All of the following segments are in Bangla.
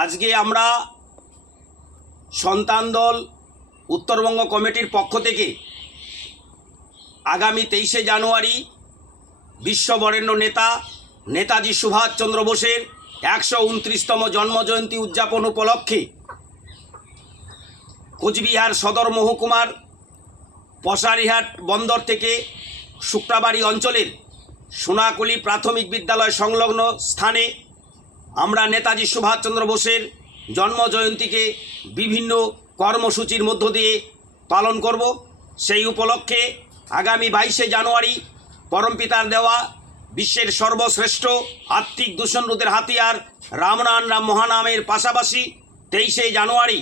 আজকে আমরা সন্তান দল উত্তরবঙ্গ কমিটির পক্ষ থেকে আগামী তেইশে জানুয়ারি বিশ্ববরেণ্য নেতা নেতাজি সুভাষচন্দ্র বোসের একশো উনত্রিশতম জন্মজয়ন্তী উদযাপন উপলক্ষে কোচবিহার সদর মহকুমার পশারিহাট বন্দর থেকে শুক্রাবাড়ি অঞ্চলের সোনাকুলি প্রাথমিক বিদ্যালয় সংলগ্ন স্থানে আমরা নেতাজি সুভাষচন্দ্র বোসের জন্মজয়ন্তীকে বিভিন্ন কর্মসূচির মধ্য দিয়ে পালন করব। সেই উপলক্ষে আগামী বাইশে জানুয়ারি পরমপিতার দেওয়া বিশ্বের সর্বশ্রেষ্ঠ আত্মিক দূষণ রোধের হাতিয়ার রামনান রাম মহানামের পাশাপাশি তেইশে জানুয়ারি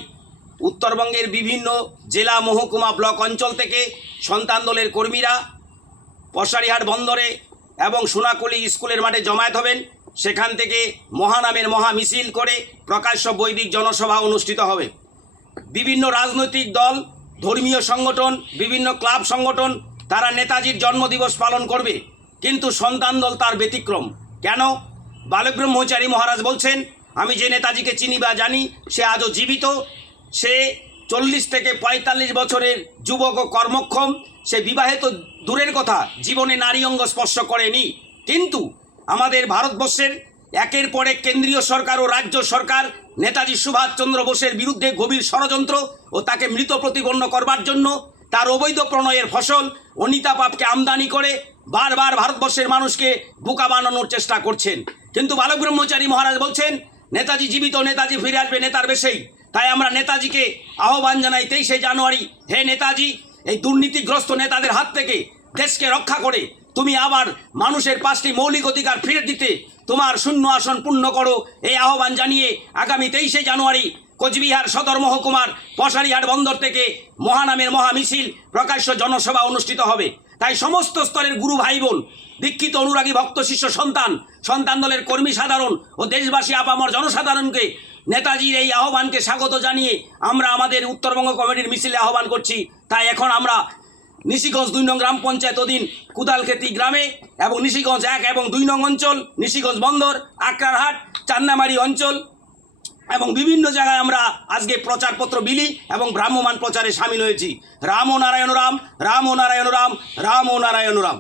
উত্তরবঙ্গের বিভিন্ন জেলা মহকুমা ব্লক অঞ্চল থেকে সন্তান দলের কর্মীরা, পশারিহাট বন্দরে এবং সোনাকুলি স্কুলের মাঠে জমায়েত হবেন। সেখান থেকে মহানামের মহা মিছিল করে প্রকাশ্য বৈদিক জনসভা অনুষ্ঠিত হবে। বিভিন্ন রাজনৈতিক দল, ধর্মীয় সংগঠন, বিভিন্ন ক্লাব সংগঠন, তারা নেতাজির জন্মদিবস পালন করবে। কিন্তু সন্তান দল তার ব্যতিক্রম। কেন? বালব্রহ্মচারী মহারাজ বলছেন, আমি যে নেতাজিকে চিনি বা জানি, সে আজও জীবিত। সে চল্লিশ থেকে পঁয়তাল্লিশ বছরের যুবক ও কর্মক্ষম। সে বিবাহিত দূরের কথা, জীবনে নারী অঙ্গ স্পর্শ করেনি। কিন্তু আমাদের ভারতবর্ষের একের পরে কেন্দ্রীয় সরকার ও রাজ্য সরকার নেতাজি সুভাষচন্দ্র বোসের বিরুদ্ধে গভীর ষড়যন্ত্র ও তাকে মৃত প্রতিপন্ন করবার জন্য তার অবৈধ প্রণয়ের ফসল অনিতা পাপকে আমদানি করে বারবার ভারতবর্ষের মানুষকে বোকা বানানোর চেষ্টা করছেন। কিন্তু বালব্রহ্মচারী মহারাজ বলছেন, নেতাজি জীবিত, নেতাজি ফিরে আসবে, নেতার বেশেই। তাই আমরা নেতাজিকে আহ্বান জানাই তেইশে জানুয়ারি, হে নেতাজি, এই দুর্নীতিগ্রস্ত নেতাদের হাত থেকে দেশকে রক্ষা করে তুমি আবার মানুষের পাঁচটি মৌলিক অধিকার ফিরে দিতে তোমার শূন্য আসন পূর্ণ করো। এই আহ্বান জানিয়ে আগামী তেইশে জানুয়ারি কোচবিহার সদর মহকুমার পশারিহাট বন্দর থেকে মহানামের মহা মিছিল প্রকাশ্য জনসভা অনুষ্ঠিত হবে। তাই সমস্ত স্তরের গুরু ভাই বোন দীক্ষিত অনুরাগী ভক্ত শিষ্য সন্তান সন্তান দলের কর্মী সাধারণ ও দেশবাসী আপামর জনসাধারণকে নেতাজির এই আহ্বানকে স্বাগত জানিয়ে আমরা আমাদের উত্তরবঙ্গ কমিটির মিছিলে আহ্বান করছি। তাই এখন আমরা নিশিগঞ্জ দুই নং গ্রাম পঞ্চায়েত অধীন কুদালখেতি গ্রামে এবং নিশিগঞ্জ এক এবং দুই নং অঞ্চল নিশিগঞ্জ বন্দর, আকরারহাট চান্নামারি অঞ্চল এবং বিভিন্ন জায়গায় আমরা আজকে প্রচারপত্র বিলি এবং ভ্রাম্যমান প্রচারে সামিল হয়েছি। রাম ও নারায়ণ রাম রাম ও নারায়ণ রাম রাম ও নারায়ণ রাম